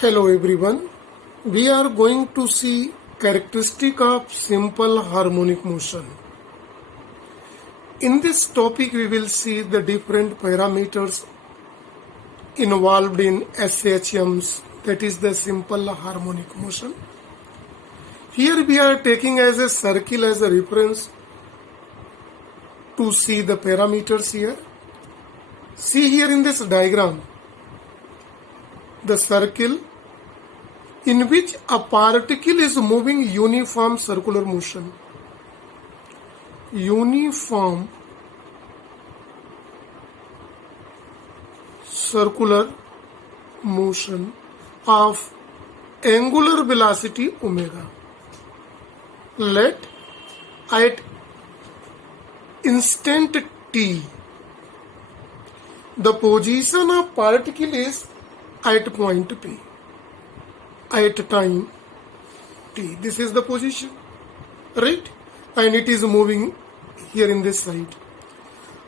Hello everyone. We are going to see characteristic of simple harmonic motion. In this topic we will see the different parameters involved in SHMs, that is the simple harmonic motion. Here we are taking as a circle as a reference to see the parameters here. See here in this diagram the circle in which a particle is moving uniform circular motion. Uniform circular motion of angular velocity omega. Let at instant t the position of particle is at point P at time t. This is the position, right? And it is moving here in this side.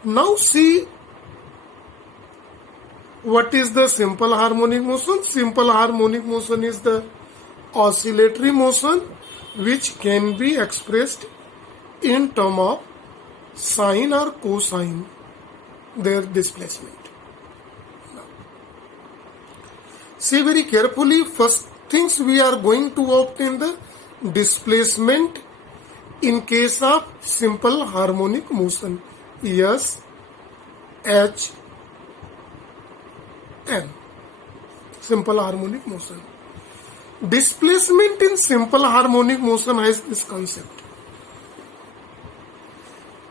Now see what is the simple harmonic motion. Simple harmonic motion is the oscillatory motion which can be expressed in term of sine or cosine their displacement. See very carefully. First things we are going to obtain the displacement in case of simple harmonic motion. S H M, simple harmonic motion. Displacement in simple harmonic motion has this concept.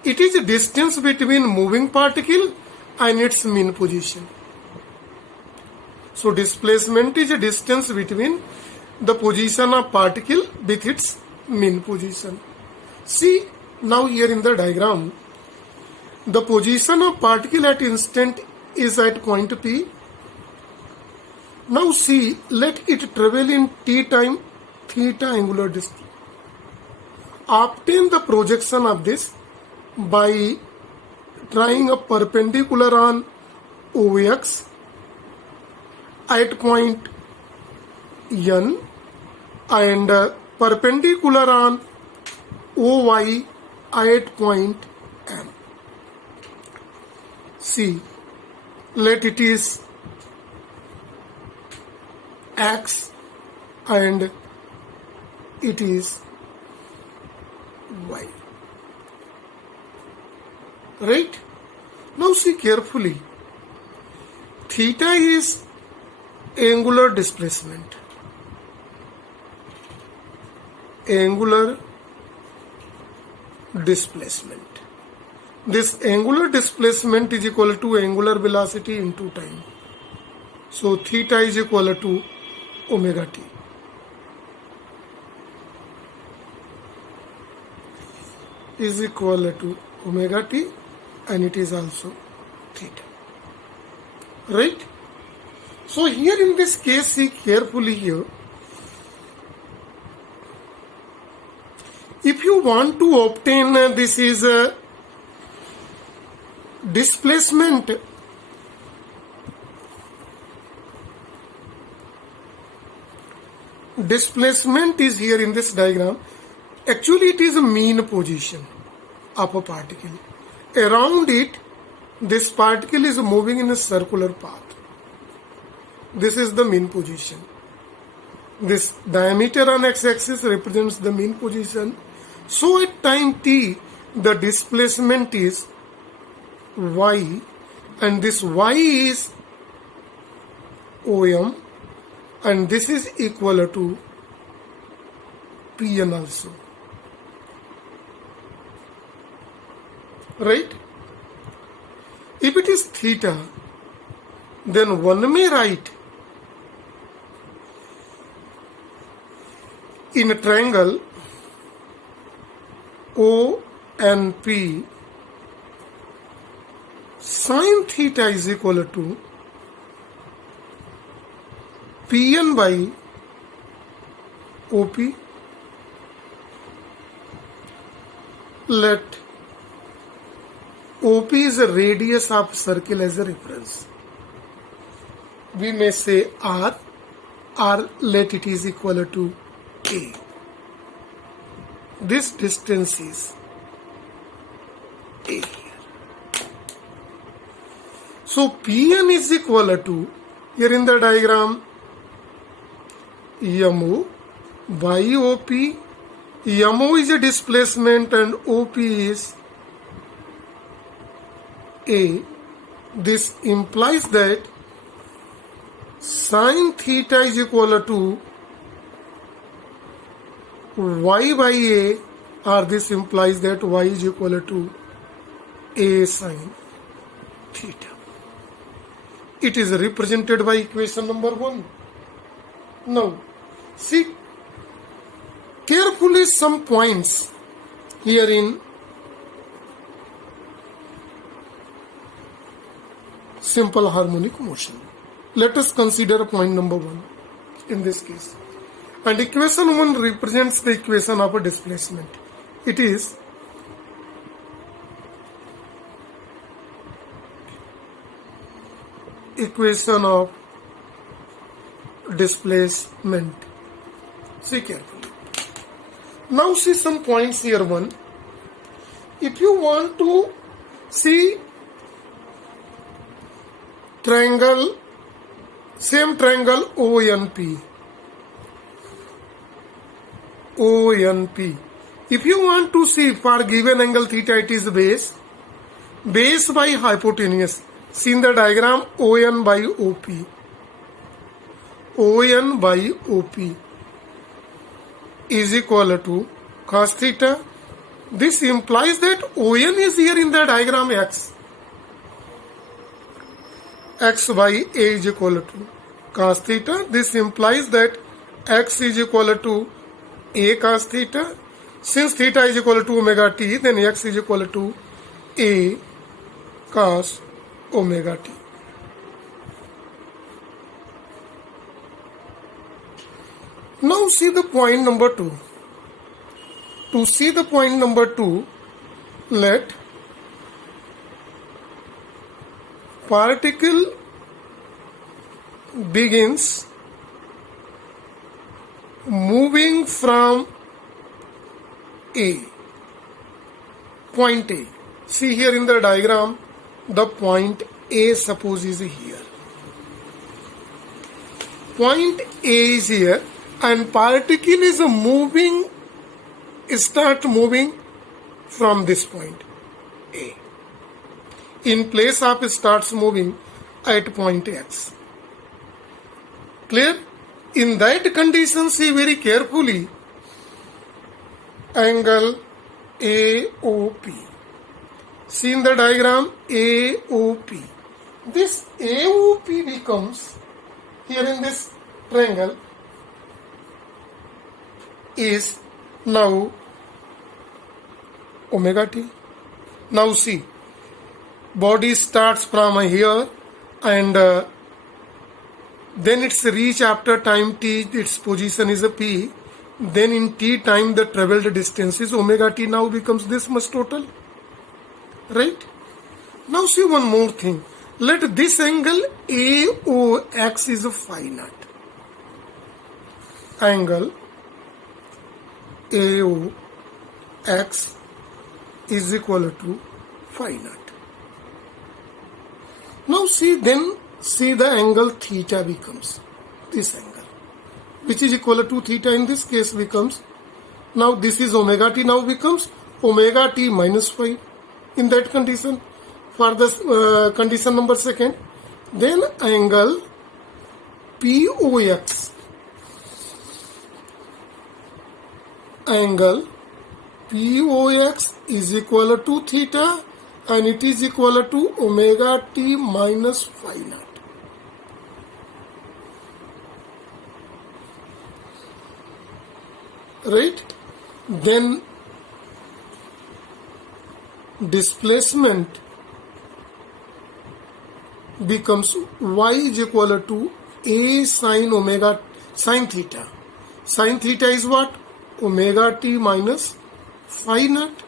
It is a distance between moving particle and its mean position. So displacement is a distance between the position of particle with its mean position. See now here in the diagram, the position of particle at instant is at point P. Now see, let it travel in t time theta angular distance. Obtain the projection of this by drawing a perpendicular on OX at point N and perpendicular on OY at point M. See, let it is X and it is Y. Right? Now see carefully. Theta is angular displacement. Angular displacement. This angular displacement is equal to angular velocity into time. So theta is equal to omega t. Is equal to omega t and it is also theta. Right? So here in this case, see carefully here. If you want to obtain this is a displacement is here in this diagram. Actually it is a mean position of a particle. Around it, this particle is moving in a circular path. This is the mean position. This diameter on x-axis represents the mean position. So at time t, the displacement is y and this y is OM and this is equal to Pn also. Right? If it is theta, then one may write in a triangle O and P, sin theta is equal to Pn by OP. Let OP is a radius of circle as a reference. We may say R or let it is equal to A. This distance is A here. So Pn is equal to, here in the diagram, MO by OP. MO is a displacement and OP is A. This implies that sin theta is equal to y by A, or this implies that y is equal to A sin theta. It is represented by equation number 1. Now, see carefully some points here in simple harmonic motion. Let us consider point number 1 in this case. And equation 1 represents the equation of a displacement. It is equation of displacement. See carefully. Now see some points here. 1. If you want to see triangle, same triangle ONP. If you want to see for given angle theta, it is base by hypotenuse. See in the diagram, ON by OP. ON by OP is equal to cos theta. This implies that ON is here in the diagram X. X by A is equal to cos theta. This implies that X is equal to A cos theta. Since theta is equal to omega t, then X is equal to A cos omega t. Now see the point number 2. To see the point number 2, let particle begins moving from A, point A. See here in the diagram, the point A suppose is here. Point A is here and particle is start moving from this point A. In place of starts moving at point X. Clear? In that condition, see very carefully angle AOP. See in the diagram AOP. This AOP becomes, here in this triangle, is now omega t. Now see, body starts from here and then it's reach after time t, its position is a p. Then in t time the traveled distance is omega t, now becomes this much total. Right? Now see one more thing. Let this angle AOX is a phi naught. Angle AOX is equal to phi naught. Now see the angle theta becomes this angle, which is equal to theta in this case becomes, now this is omega t, now becomes omega t minus phi. In that condition, for the condition number 2, then angle POX, angle POX is equal to theta and it is equal to omega t minus phi naught. Right? Then displacement becomes y is equal to A sin theta. Sin theta is what? Omega t minus phi naught,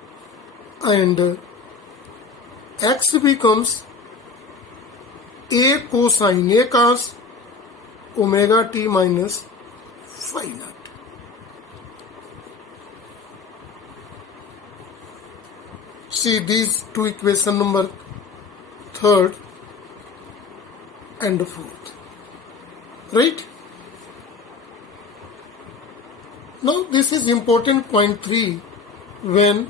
and x becomes A cosine, A cos omega t minus phi naught. See these two equation number third and fourth, right? Now this is important point 3 when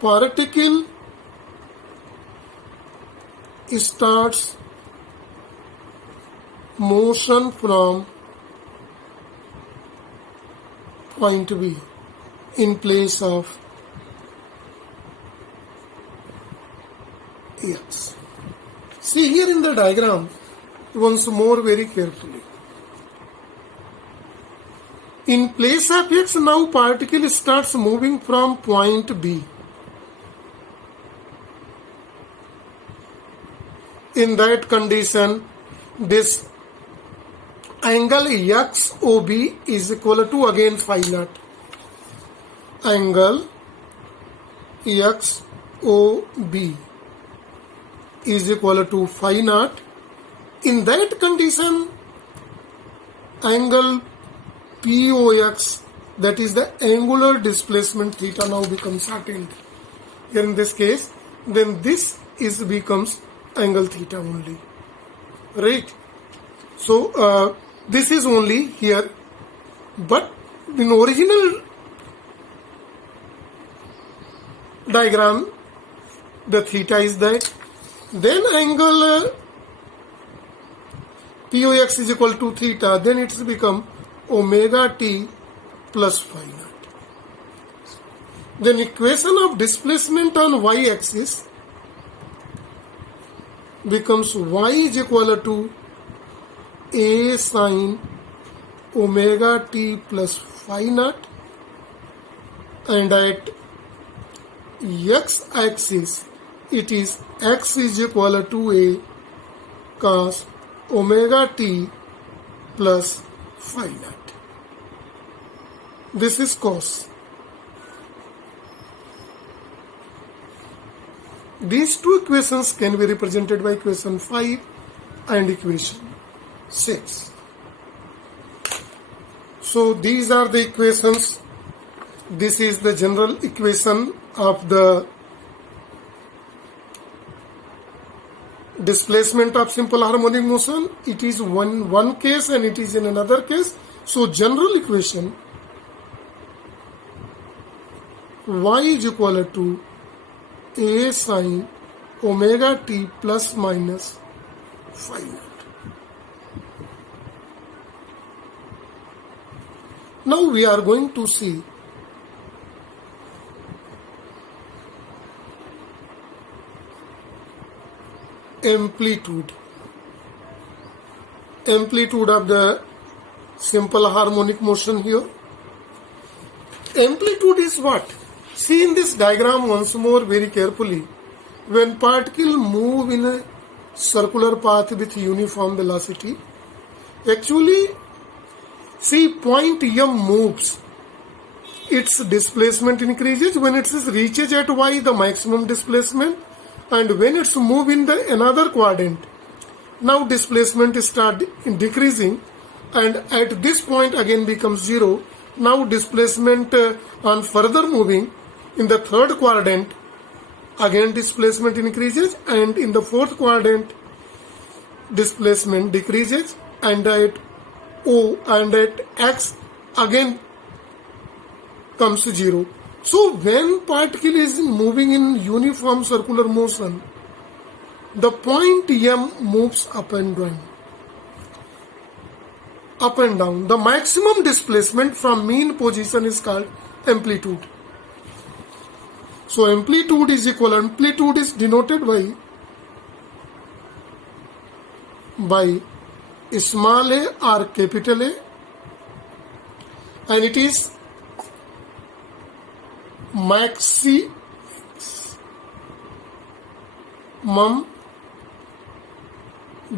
particle starts motion from point B in place of x. See here in the diagram once more very carefully. In place of x, now particle starts moving from point B. In that condition, this angle XOB is equal to again phi naught. Angle XOB is equal to phi naught. In that condition, angle POX, that is the angular displacement theta, now becomes certain. Here in this case, then this is becomes angle theta only, right? So this is only here, but in original diagram the theta is that, then angle POX is equal to theta, then it's become omega t plus phi naught. Then equation of displacement on y-axis becomes y is equal to a sine omega t plus phi naught, and at x-axis it is x is equal to a cos omega t plus phi naught. This is cos. These two equations can be represented by equation 5 and equation 6. So these are the equations. This is the general equation of the displacement of simple harmonic motion. It is one case and it is in another case. So general equation y is equal to a sine omega t plus minus phi naught. Now we are going to see amplitude of the simple harmonic motion here. Amplitude is what? See in this diagram once more very carefully. When particle move in a circular path with uniform velocity, actually see point M moves, its displacement increases. When it reaches at y, the maximum displacement, and when it's move in the another quadrant, now displacement start decreasing, and at this point again becomes 0. Now displacement on further moving in the third quadrant, again displacement increases, and in the fourth quadrant displacement decreases, and at O and at X again comes to 0. So when particle is moving in uniform circular motion, the point M moves up and down. The maximum displacement from mean position is called amplitude. So amplitude is denoted by small a or capital A, and it is maximum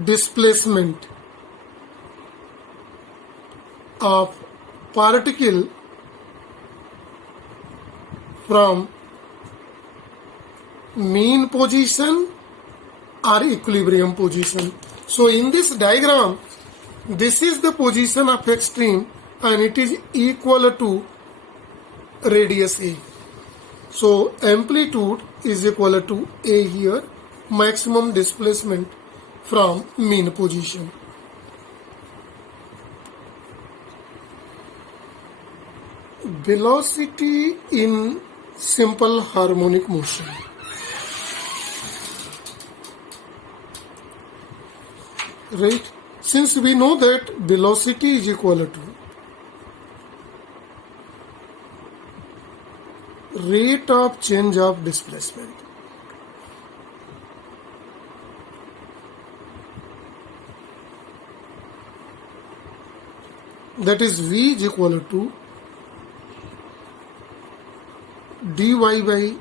displacement of particle from mean position are equilibrium position. So in this diagram, this is the position of extreme and it is equal to radius a. So amplitude is equal to a here, maximum displacement from mean position. Velocity in simple harmonic motion. Right? Since we know that velocity is equal to rate of change of displacement. That is V is equal to dy by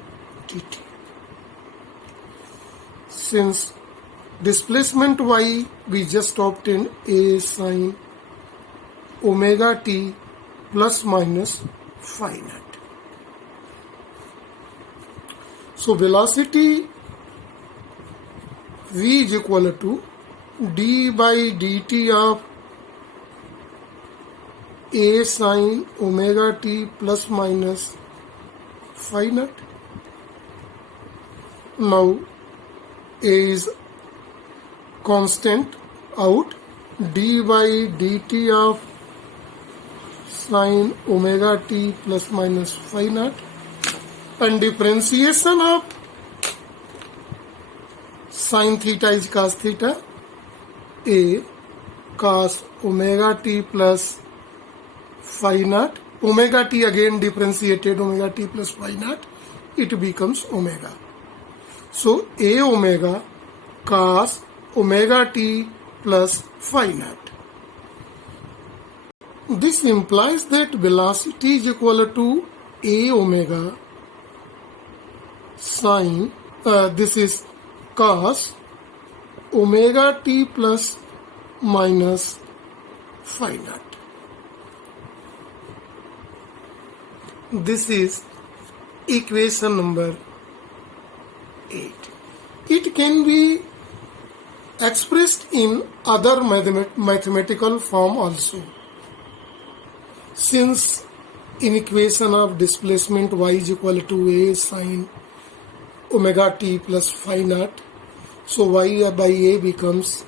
dt. Since displacement y, we just obtained a sine omega t plus minus phi naught. So velocity v is equal to d by dt of a sine omega t plus minus phi naught. Now a is constant out, d by dt of sine omega t plus minus phi naught, and differentiation of sine theta is cos theta, a cos omega t plus phi naught, omega t again differentiated omega t plus phi naught, it becomes omega. So a omega cos omega t plus phi naught. This implies that velocity is equal to a omega sine, this is cos omega t plus minus phi naught. This is equation number 8. It can be expressed in other mathematical form also. Since in equation of displacement y is equal to a sine omega t plus phi naught, so y by a becomes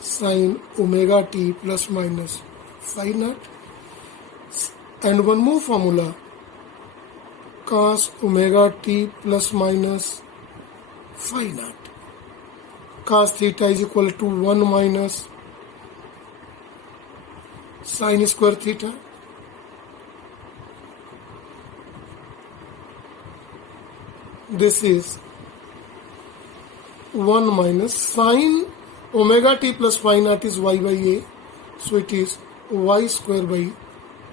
sine omega t plus minus phi naught. And one more formula, cos omega t plus minus phi naught. Cos theta is equal to 1 minus sine square theta. This is 1 minus sine omega t plus phi naught is y by a, so it is y square by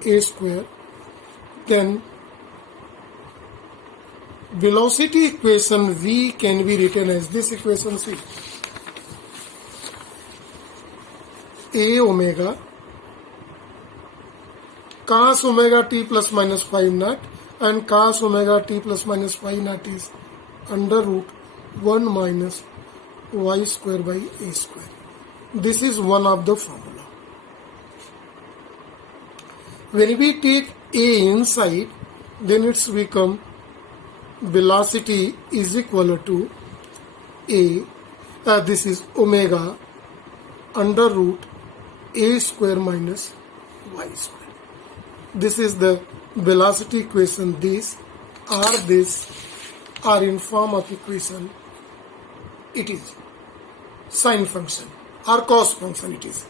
a square. Then velocity equation v can be written as this equation C. A omega cos omega t plus minus phi naught, and cos omega t plus minus phi naught is under root 1 minus y square by a square. This is one of the formula. When we take a inside, then it's become velocity is equal to a, this is omega under root a square minus y square. This is the velocity equation. This are in form of equation. It is sine function or cos function. It is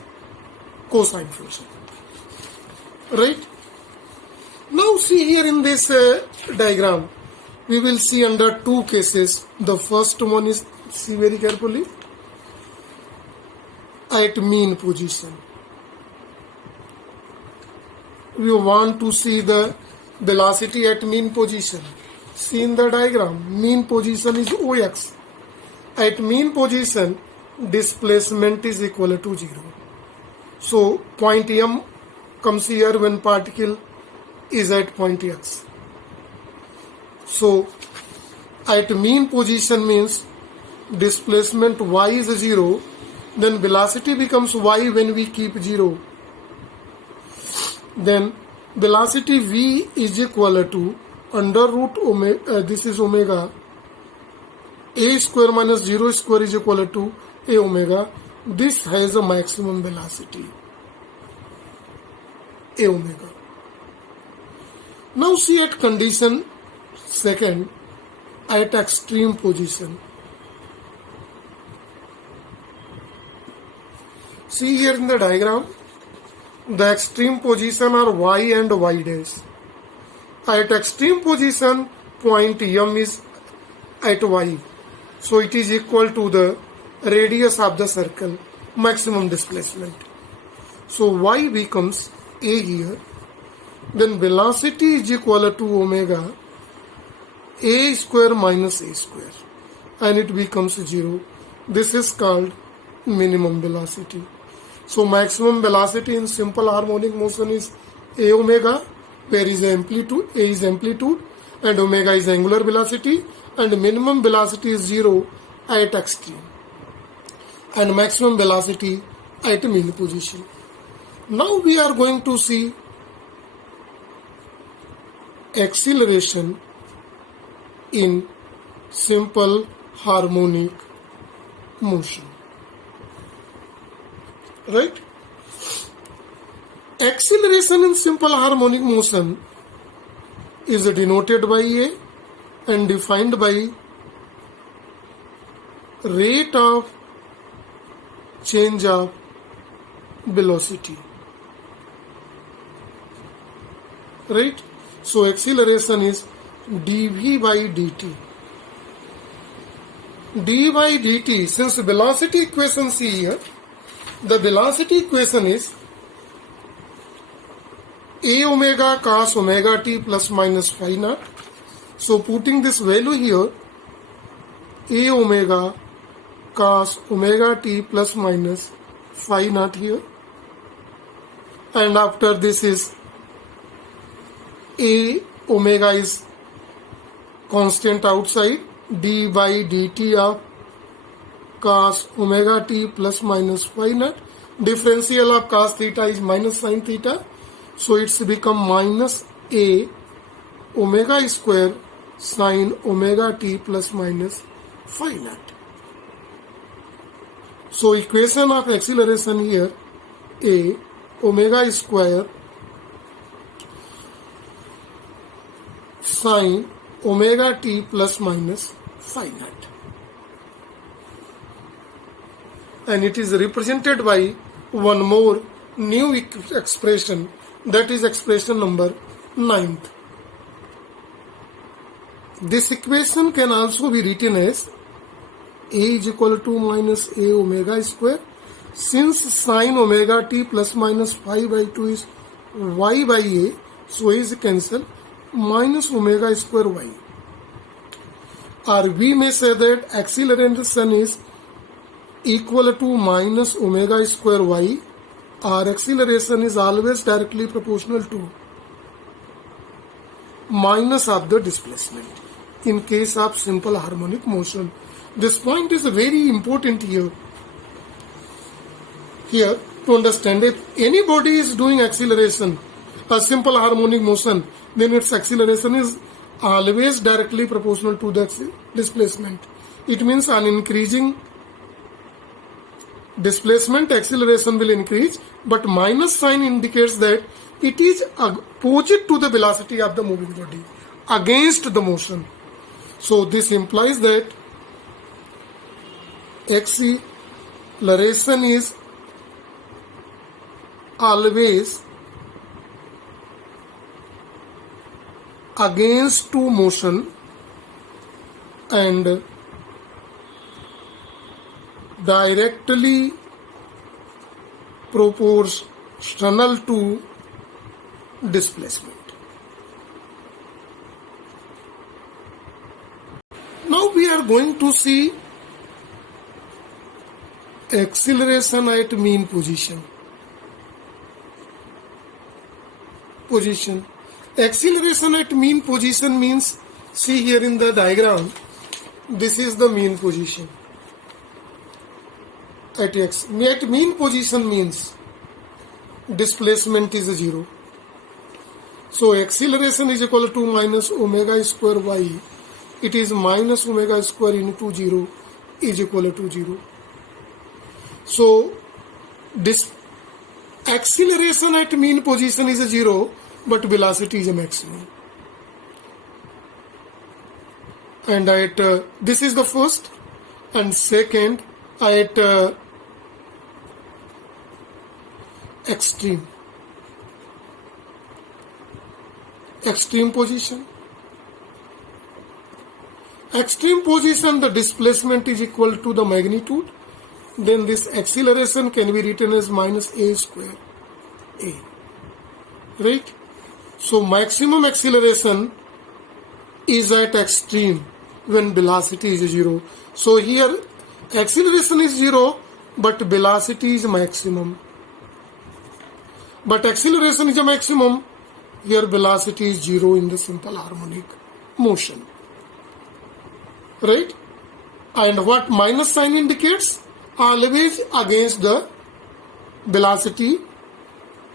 cosine function. Right? Now see here in this diagram, we will see under two cases. The first one is, see very carefully, at mean position. We want to see the velocity at mean position. See in the diagram, mean position is OX. At mean position, displacement is equal to 0. So point M comes here when particle is at point X. So at mean position means displacement y is 0, then velocity becomes y when we keep 0. Then velocity v is equal to under root omega, this is omega, a square minus 0 square is equal to a omega. This has a maximum velocity, a omega. Now see at condition second, at extreme position. See here in the diagram, the extreme position are y and y dash. At extreme position, point M is at y. So it is equal to the radius of the circle, maximum displacement. So y becomes a here. Then velocity is equal to omega a square minus a square, and it becomes 0. This is called minimum velocity. So maximum velocity in simple harmonic motion is a omega, where is amplitude, a is amplitude and omega is angular velocity, and minimum velocity is 0 at extreme and maximum velocity at mean position. Now we are going to see acceleration in simple harmonic motion. Right? Acceleration in simple harmonic motion is denoted by A and defined by rate of change of velocity. Right? So acceleration is dv by dt. d by dt, since velocity equation see here, the velocity equation is a omega cos omega t plus minus phi naught. So putting this value here, a omega cos omega t plus minus phi naught here, and after this is a omega is constant outside, d by dt of cos omega t plus minus phi naught. Differential of cos theta is minus sin theta, so it's become minus a omega square sin omega t plus minus phi naught. So equation of acceleration here, a omega square sin omega t plus minus phi naught. And it is represented by one more new expression, that is expression number 9th. This equation can also be written as a is equal to minus a omega square. Since sin omega t plus minus phi by 2 is y by a, so a is cancelled, minus omega square y. Or we may say that acceleration is equal to minus omega square y, or acceleration is always directly proportional to minus of the displacement in case of simple harmonic motion. This point is very important here. Here to understand, if any body is doing acceleration, a simple harmonic motion, then its acceleration is always directly proportional to the displacement. It means on increasing displacement, acceleration will increase, but minus sign indicates that it is opposite to the velocity of the moving body, against the motion. So this implies that acceleration is always against to motion and directly proportional to displacement. Now we are going to see acceleration at mean position. Acceleration at mean position means, see here in the diagram, this is the mean position. at x. At mean position means displacement is 0. So acceleration is equal to minus omega square y. It is minus omega square into 0 is equal to 0. So this acceleration at mean position is 0, but velocity is a maximum. And at this is the first, and second at extreme position. Extreme position, the displacement is equal to the magnitude. Then this acceleration can be written as minus a square a. Right? So maximum acceleration is at extreme when velocity is 0. So here acceleration is 0, but velocity is maximum. But acceleration is a maximum, here velocity is 0 in the simple harmonic motion. Right? And what minus sign indicates? Always against the velocity,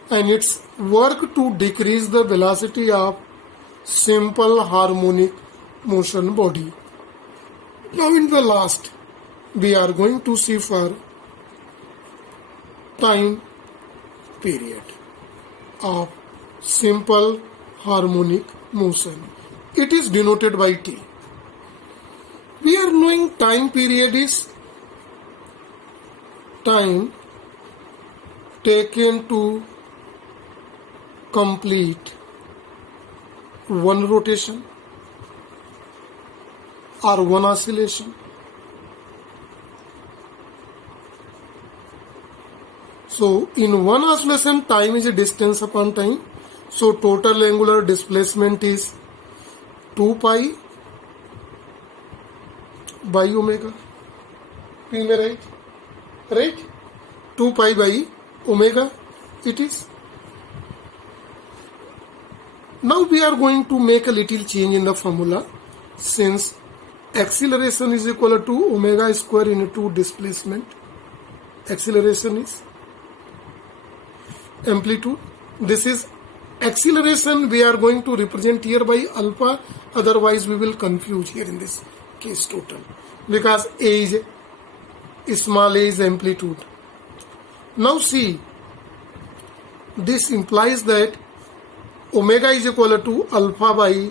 and it's work to decrease the velocity of simple harmonic motion body. Now in the last, we are going to see for time period of simple harmonic motion. It is denoted by t. We are knowing time period is time taken to complete one rotation or one oscillation. So in one oscillation, time is a distance upon time. So total angular displacement is 2 pi by omega. P में right? Right? 2 pi by omega it is. Now we are going to make a little change in the formula, since acceleration is equal to omega square into displacement. Acceleration is amplitude. This is acceleration we are going to represent here by alpha, otherwise we will confuse here in this case total, because a is small a is amplitude. Now see, this implies that omega is equal to alpha by,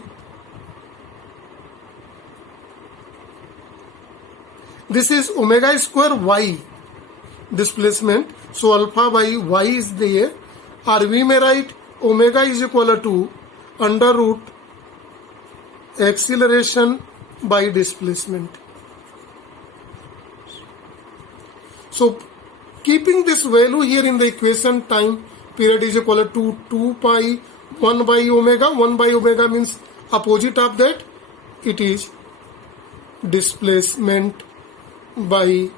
this is omega square y displacement, so alpha by y is there, or we may write omega is equal to under root acceleration by displacement. So keeping this value here in the equation, time period is equal to 2 pi 1 by omega. 1 by omega means opposite of that, it is displacement by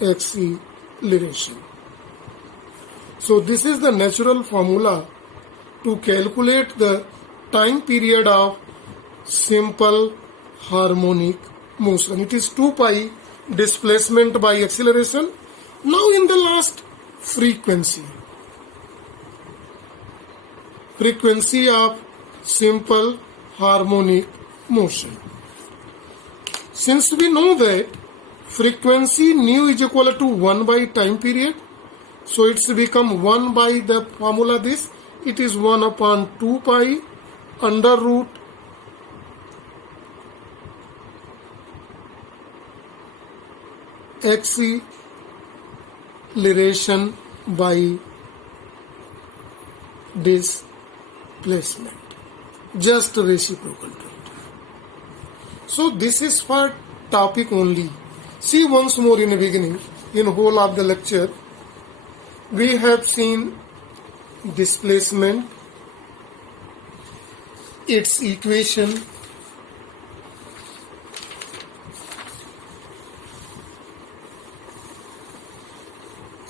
acceleration. So this is the natural formula to calculate the time period of simple harmonic motion. It is 2 pi displacement by acceleration. Now in the last, frequency of simple harmonic motion. Since we know that frequency nu is equal to 1 by time period, so it's become 1 by the formula this, it is 1 upon 2 pi under root acceleration by displacement, just reciprocal to it. So this is for topic only. See once more in the beginning, in whole of the lecture, we have seen displacement, its equation,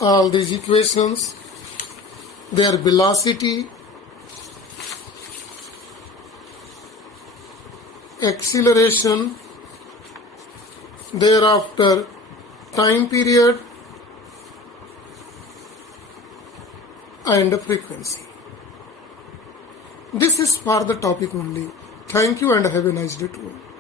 all these equations, their velocity, acceleration, thereafter time period, and frequency. This is for the topic only. Thank you and have a nice day to all.